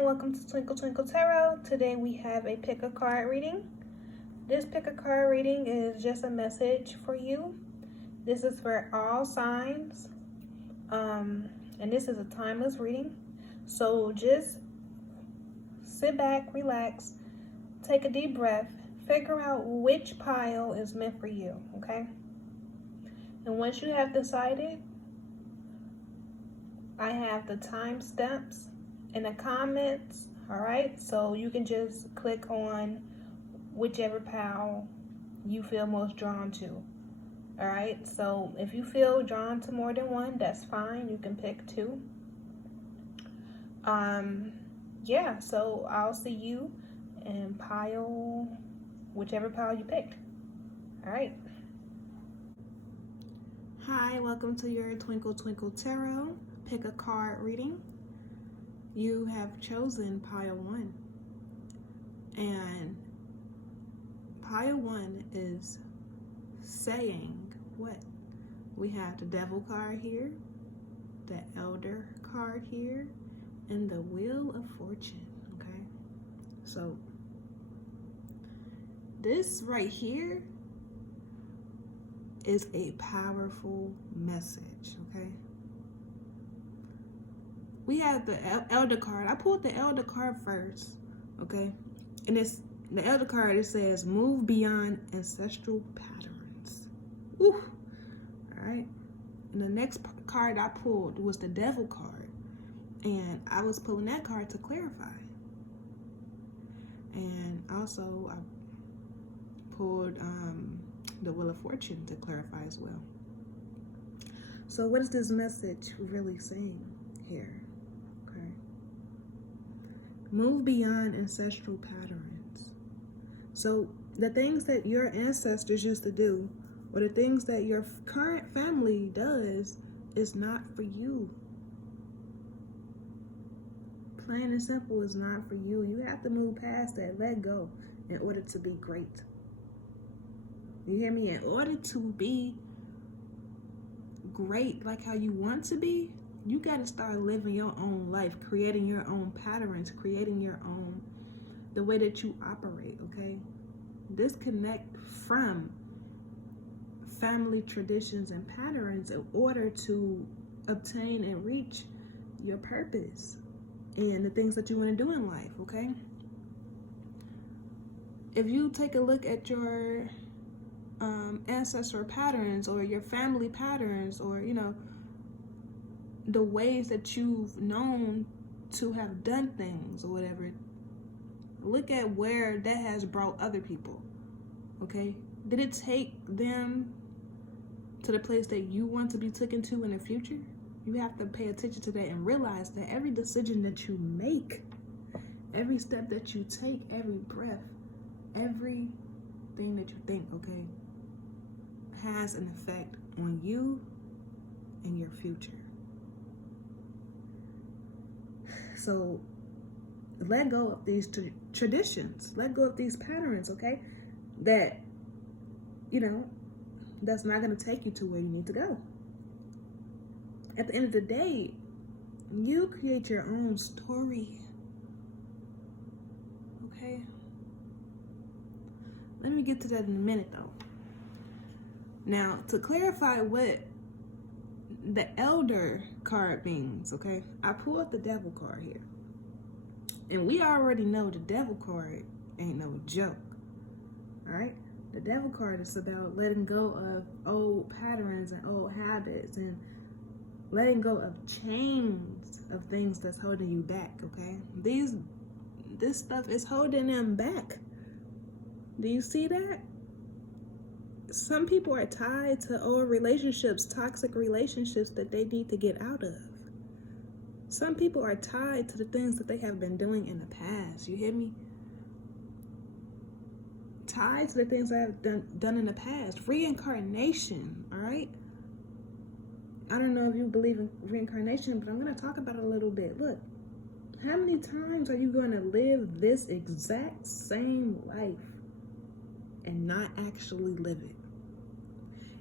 and welcome to Twinkle Twinkle Tarot. Today we have a pick a card reading. This pick a card reading is just a message for you. This is for all signs, and this is a timeless reading. So just sit back, relax, take a deep breath, figure out which pile is meant for you, okay? And once you have decided, I have the timestamps in the comments, all right? So you can just click on whichever pile you feel most drawn to, all right? So if you feel drawn to more than one, that's fine. You can pick two. Yeah, so I'll see you in whichever pile you picked, all right? Hi, welcome to your Twinkle Twinkle Tarot pick a card reading. You have chosen pile 1, and pile 1 is saying what? We have the Devil card here, the Elder card here, and the Wheel of Fortune, okay? So this right here is a powerful message, okay? We have the Elder card. I pulled the Elder card first, okay? And it's the Elder card. It says, move beyond ancestral patterns. Woo! All right. And the next card I pulled was the Devil card. And I was pulling that card to clarify. And also, I pulled the Wheel of Fortune to clarify as well. So what is this message really saying here? Move beyond ancestral patterns. So the things that your ancestors used to do, or the things that your current family does, is not for you. Plain and simple, is not for you. You have to move past that, let go, in order to be great. You hear me? In order to be great, like how you want to be, you got to start living your own life, creating your own patterns, creating your own, the way that you operate, okay? Disconnect from family traditions and patterns in order to obtain and reach your purpose and the things that you want to do in life, okay? If you take a look at your ancestral patterns or your family patterns, or, you know, the ways that you've known to have done things or whatever, look at where that has brought other people, okay? Did it take them to the place that you want to be taken to in the future? You have to pay attention to that and realize that every decision that you make, every step that you take, every breath, everything that you think, okay, has an effect on you and your future. So let go of these traditions, let go of these patterns, okay? That, you know, that's not going to take you to where you need to go. At the end of the day, you create your own story, okay? Let me get to that in a minute, though. Now, to clarify what the Elder card means, okay? I pulled the Devil card here. And we already know the Devil card ain't no joke, all right? The Devil card is about letting go of old patterns and old habits and letting go of chains of things that's holding you back, okay? This stuff is holding them back. Do you see that? Some people are tied to old relationships, toxic relationships that they need to get out of. Some people are tied to the things that they have been doing in the past. You hear me? Tied to the things that have done in the past. Reincarnation, all right? I don't know if you believe in reincarnation, but I'm going to talk about it a little bit. Look, how many times are you going to live this exact same life and not actually live it?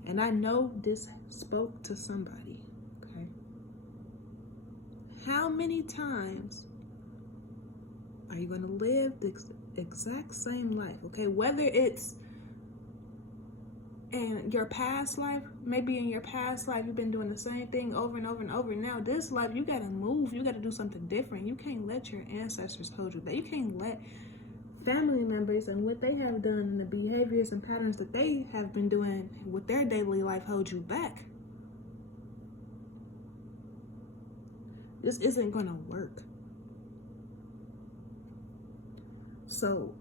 And I know this spoke to somebody, okay? How many times Are you going to live the exact same life? Okay, whether it's in your past life, maybe in your past life you've been doing the same thing over and over and over. Now this life, you got to move. You got to do something different. You can't let your ancestors hold you back. You can't let family members and what they have done and the behaviors and patterns that they have been doing with their daily life hold you back. This isn't going to work. So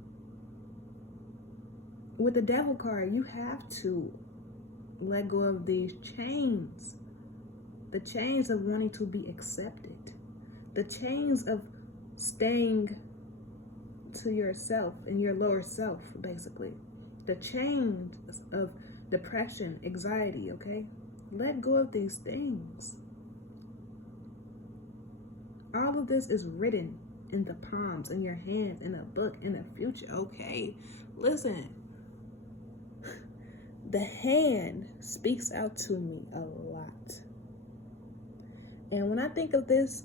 with the Devil card, you have to let go of these chains. The chains of wanting to be accepted. The chains of staying to yourself and your lower self, basically. The chains of depression, anxiety, okay? Let go of these things. All of this is written in the palms, in your hands, in a book, in the future, okay? Listen. The hand speaks out to me a lot. And when I think of this,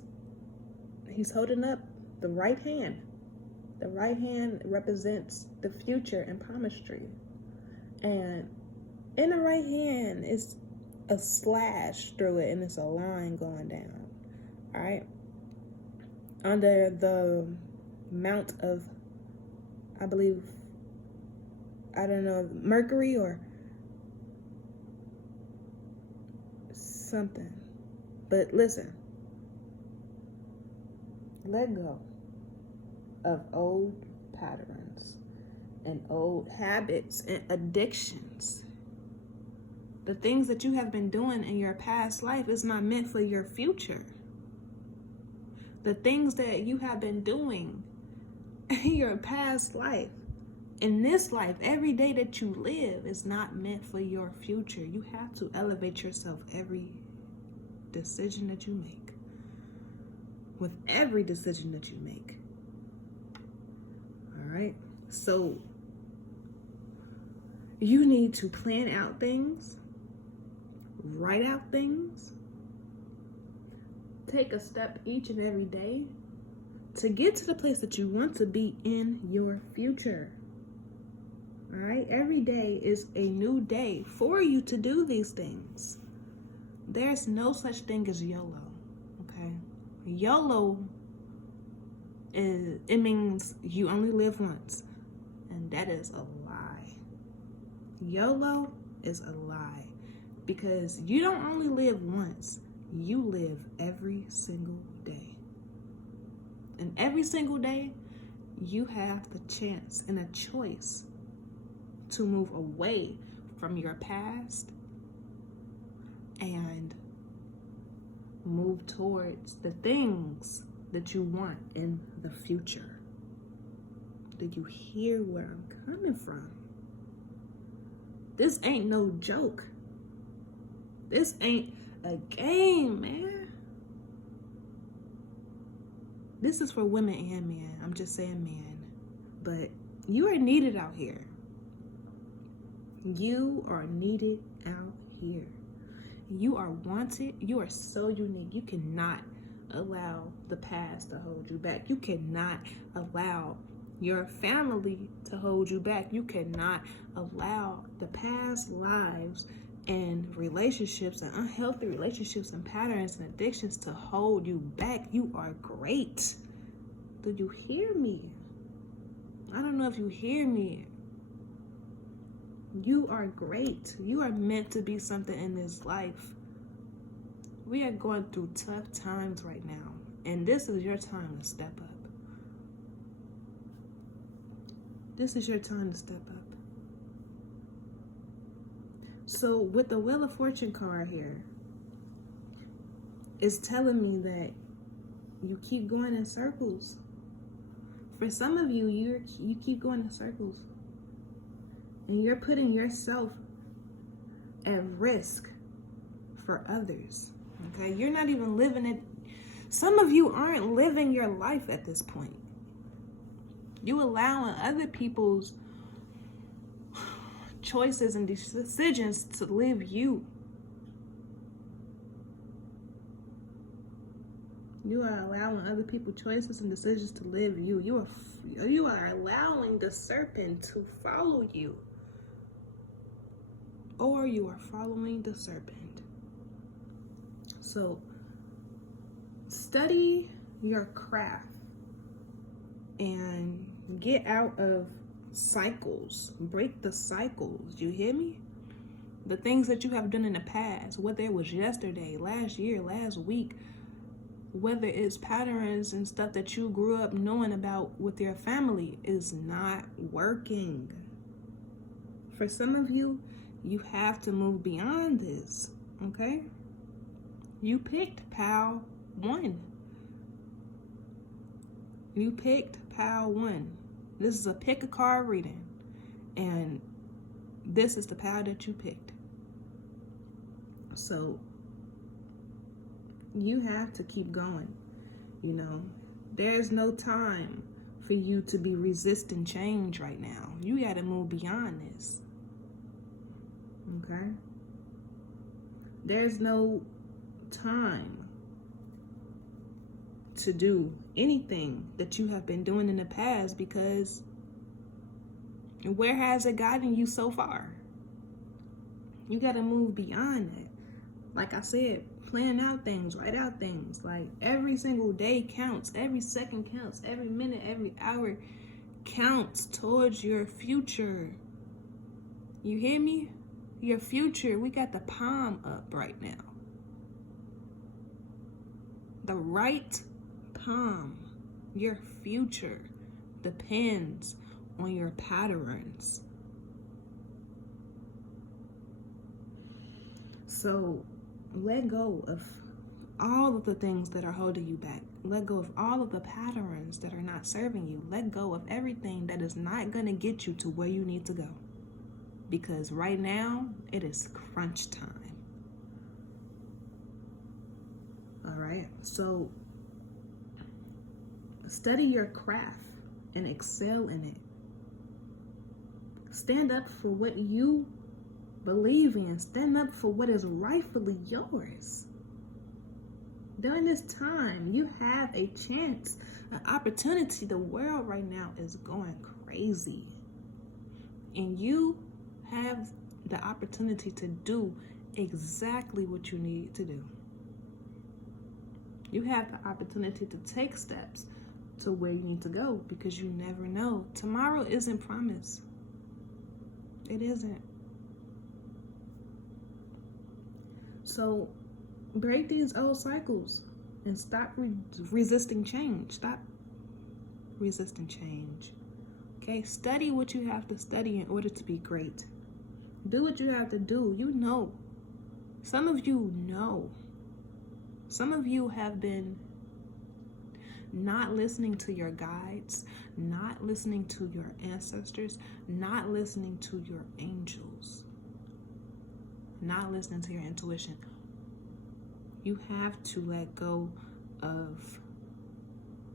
he's holding up the right hand. The right hand represents the future and palmistry. And in the right hand is a slash through it, and it's a line going down. All right? Under the mount of, I believe, I don't know, Mercury or something. But listen, let go of old patterns and old habits and addictions. The things that you have been doing in your past life is not meant for your future. The things that you have been doing in your past life, in this life, every day that you live is not meant for your future. You have to elevate yourself every decision that you make. With every decision that you make. All right? So, you need to plan out things, write out things, take a step each and every day to get to the place that you want to be in your future. All right? Every day is a new day for you to do these things. There's no such thing as YOLO, okay? YOLO it means you only live once, and that is a lie. YOLO is a lie, because you don't only live once, you live every single day. And every single day, you have the chance and a choice to move away from your past and move towards the things that you want in the future. Do you hear where I'm coming from? This ain't no joke. This ain't a game, man. This is for women and men. I'm just saying men. But you are needed out here. You are needed out here. You are wanted. You are so unique. You cannot allow the past to hold you back. You cannot allow your family to hold you back. You cannot allow the past lives and relationships and unhealthy relationships and patterns and addictions to hold you back. You are great. Do you hear me? I don't know if you hear me. You are great. You are meant to be something in this life. We are going through tough times right now, and this is your time to step up. This is your time to step up. So with the Wheel of Fortune card here, it's telling me that you keep going in circles. For some of you, you keep going in circles. And you're putting yourself at risk for others. Okay? You're not even living it. Some of you aren't living your life at this point. You allowing other people's choices and decisions to live you. You are allowing other people's choices and decisions to live you. You are allowing the serpent to follow you. Or you are following the serpent. So, study your craft and get out of cycles. Break the cycles. You hear me? The things that you have done in the past, whether it was yesterday, last year, last week, whether it's patterns and stuff that you grew up knowing about with your family, is not working. For some of you, you have to move beyond this, okay? You picked Pile 1. You picked Pile 1. This is a pick a card reading. And this is the pile that you picked. So, you have to keep going, you know. There's no time for you to be resisting change right now. You got to move beyond this. Okay? There's no time to do anything that you have been doing in the past, because where has it gotten you so far? You got to move beyond it. Like I said, plan out things, write out things. Like, every single day counts, every second counts, every minute, every hour counts towards your future. You hear me? Your future. We got the palm up right now. The right palm. Your future depends on your patterns. So, let go of all of the things that are holding you back. Let go of all of the patterns that are not serving you. Let go of everything that is not going to get you to where you need to go. Because right now, it is crunch time. All right? So, study your craft and excel in it. Stand up for what you believe in. Stand up for what is rightfully yours. During this time, you have a chance, an opportunity. The world right now is going crazy. And you have the opportunity to do exactly what you need to do. You have the opportunity to take steps to where you need to go, because you never know. Tomorrow isn't promised. It isn't. So break these old cycles and stop resisting change. Stop resisting change. Okay, study what you have to study in order to be great. Do what you have to do. You know. Some of you know. Some of you have been not listening to your guides, not listening to your ancestors, not listening to your angels, not listening to your intuition. You have to let go of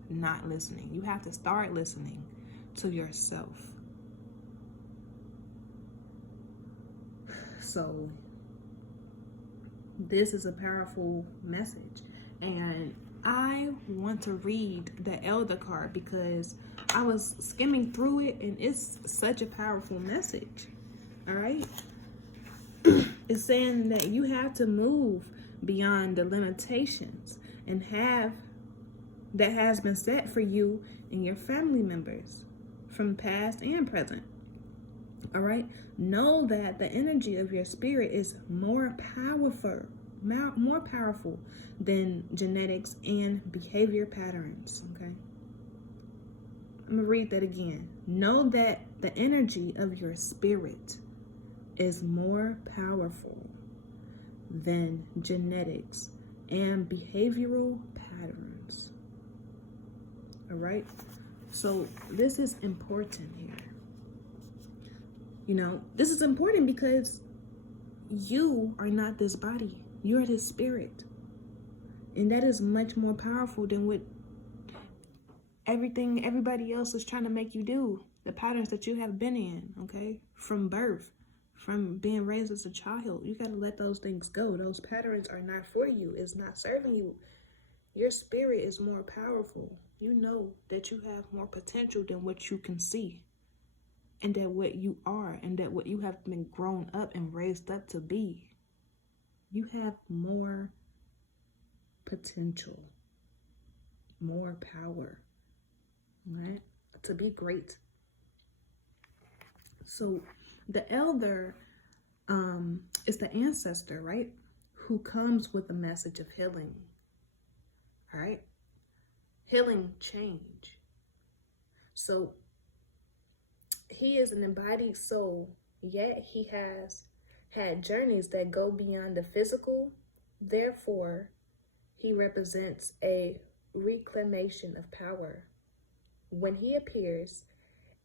not listening. You have to start listening to yourself. So this is a powerful message, and I want to read the Elder card because I was skimming through it and it's such a powerful message. All right. It's saying that you have to move beyond the limitations and that has been set for you and your family members from past and present. All right. Know that the energy of your spirit is more powerful than genetics and behavior patterns. Okay. I'm going to read that again. Know that the energy of your spirit is more powerful than genetics and behavioral patterns. All right. So this is important here. You know, this is important because you are not this body. You are this spirit. And that is much more powerful than what everything everybody else is trying to make you do. The patterns that you have been in, okay? From birth, from being raised as a child. You got to let those things go. Those patterns are not for you. It's not serving you. Your spirit is more powerful. You know that you have more potential than what you can see. And that what you are, and that what you have been grown up and raised up to be. You have more potential, more power, right? To be great. So the elder is the ancestor, right? Who comes with a message of healing, all right? Healing change. So he is an embodied soul, yet he has had journeys that go beyond the physical. Therefore, he represents a reclamation of power. When he appears,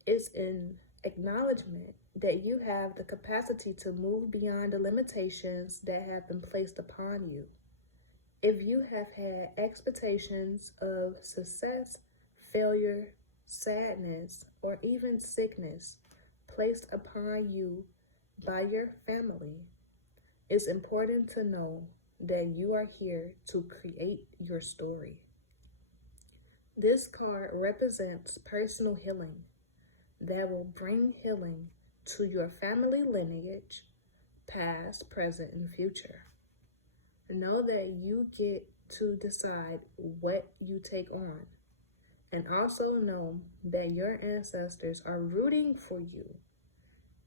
it's an acknowledgement that you have the capacity to move beyond the limitations that have been placed upon you. If you have had expectations of success, failure, sadness, or even sickness placed upon you by your family, it's important to know that you are here to create your story. This card represents personal healing that will bring healing to your family lineage, past, present, and future. Know that you get to decide what you take on. And also know that your ancestors are rooting for you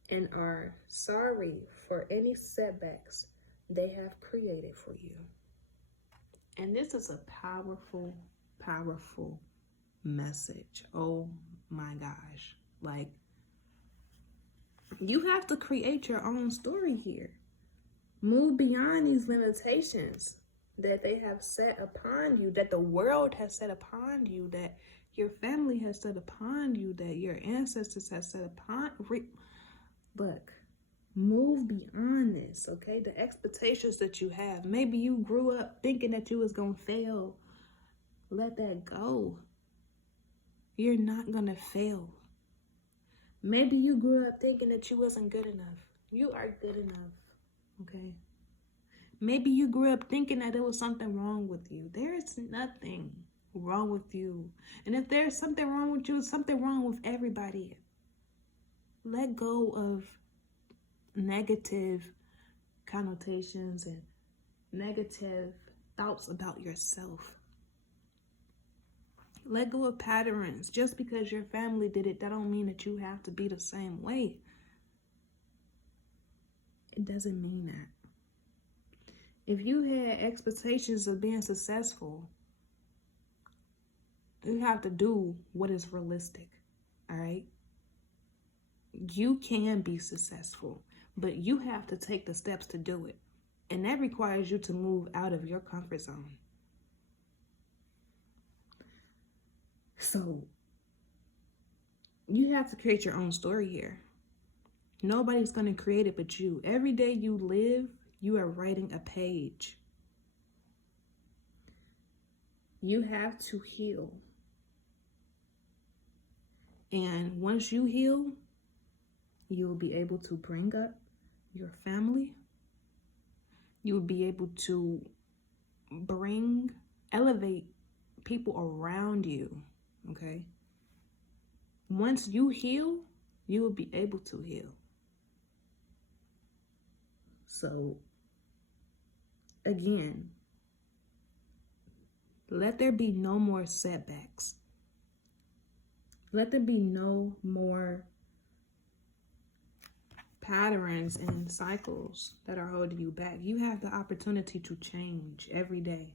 and are sorry for any setbacks they have created for you. And this is a powerful, powerful message. Oh my gosh. Like, you have to create your own story here. Move beyond these limitations that they have set upon you, that the world has set upon you, that your family has set upon you, that your ancestors have set upon. Look, move beyond this, okay? The expectations that you have. Maybe you grew up thinking that you was going to fail. Let that go. You're not going to fail. Maybe you grew up thinking that you wasn't good enough. You are good enough, okay? Maybe you grew up thinking that there was something wrong with you. There is nothing wrong with you. And if there's something wrong with you, something wrong with everybody. Let go of negative connotations and negative thoughts about yourself. Let go of patterns. Just because your family did it, that don't mean that you have to be the same way. It doesn't mean that. If you had expectations of being successful, you have to do what is realistic, all right? You can be successful, but you have to take the steps to do it. And that requires you to move out of your comfort zone. So, you have to create your own story here. Nobody's going to create it but you. Every day you live, you are writing a page. You have to heal. And once you heal, you'll be able to bring up your family. You'll be able to elevate people around you, okay? Once you heal, you will be able to heal. So, again, let there be no more setbacks. Let there be no more patterns and cycles that are holding you back. You have the opportunity to change every day.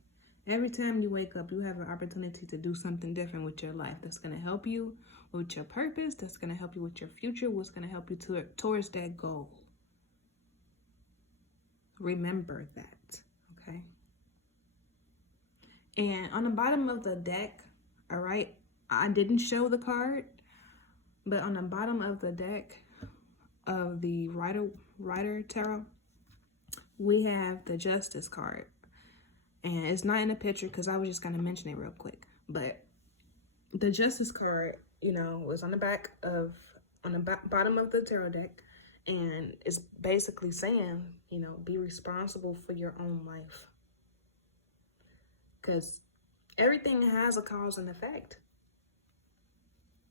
Every time you wake up, you have an opportunity to do something different with your life that's going to help you with your purpose, that's going to help you with your future, what's going to help you towards that goal. Remember that, okay? And on the bottom of the deck, all right, I didn't show the card, but on the bottom of the deck of the Rider Tarot, we have the Justice card. And it's not in the picture because I was just going to mention it real quick. But the Justice card, was on the bottom of the tarot deck. And it's basically saying, be responsible for your own life. Because Everything has a cause and effect.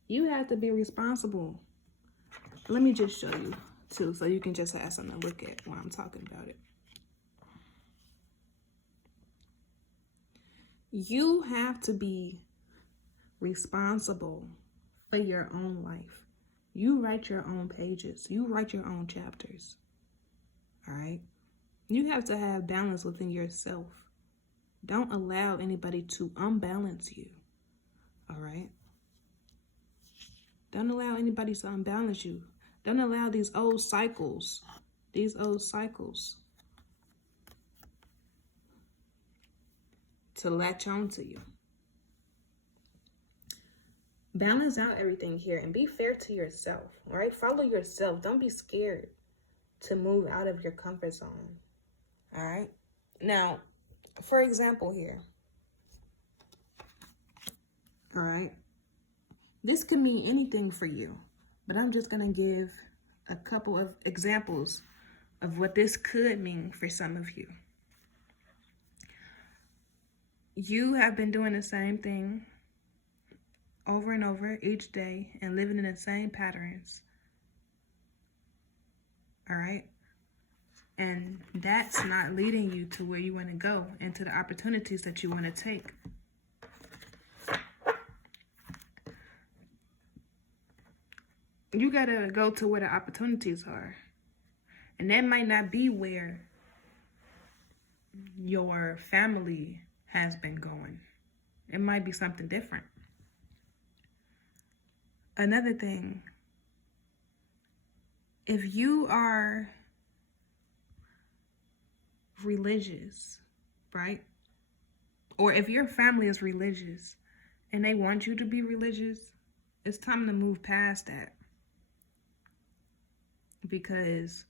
You have to be responsible. Let me just show you too, so you can just have something to look at when I'm talking about it. You have to be responsible for your own life. You write your own pages. You write your own chapters. All right? You have to have balance within yourself. Don't allow anybody to unbalance you. All right? Don't allow anybody to unbalance you. Don't allow these old cycles to latch on to you. Balance out everything here and be fair to yourself, all right? Follow yourself. Don't be scared to move out of your comfort zone, all right? Now, for example here, all right? This could mean anything for you, but I'm just going to give a couple of examples of what this could mean for some of you. You have been doing the same thing over and over each day and living in the same patterns. All right? And that's not leading you to where you want to go and to the opportunities that you want to take. You got to go to where the opportunities are. And that might not be where your family has been going. It might be something different. Another thing, if you are religious, right? Or if your family is religious and they want you to be religious, it's time to move past that. Because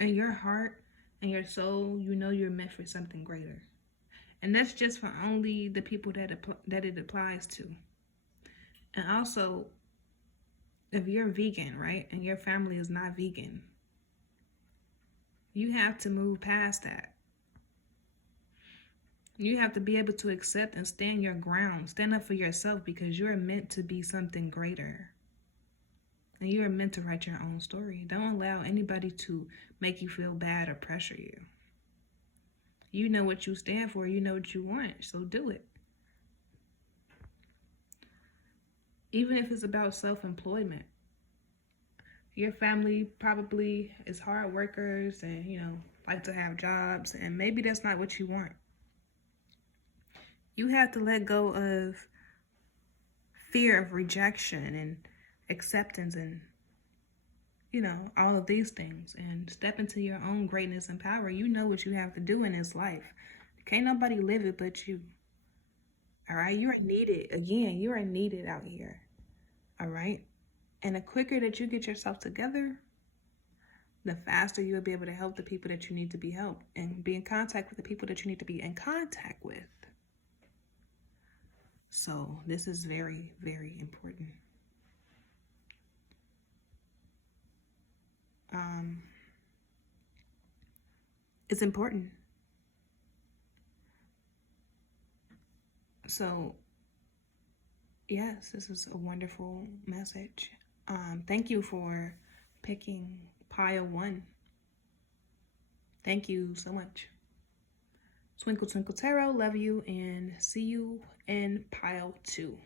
in your heart and your soul, you know you're meant for something greater. And that's just for only the people that it applies to. And also, if you're vegan, right, and your family is not vegan, you have to move past that. You have to be able to accept and stand your ground. Stand up for yourself because you're meant to be something greater. And you are meant to write your own story. Don't allow anybody to make you feel bad or pressure you. You know what you stand for. You know what you want. So do it. Even if it's about self-employment. Your family probably is hard workers and, like to have jobs. And maybe that's not what you want. You have to let go of fear of rejection and acceptance and, all of these things and step into your own greatness and power. You know what you have to do in this life. Can't nobody live it but you. All right? You are needed. Again, you are needed out here. All right? And the quicker that you get yourself together, the faster you'll be able to help the people that you need to be helped and be in contact with the people that you need to be in contact with. So this is very, very important. It's important. So, yes, this is a wonderful message. Thank you for picking pile 1. Thank you so much. Twinkle Twinkle Tarot, love you, and see you in pile 2.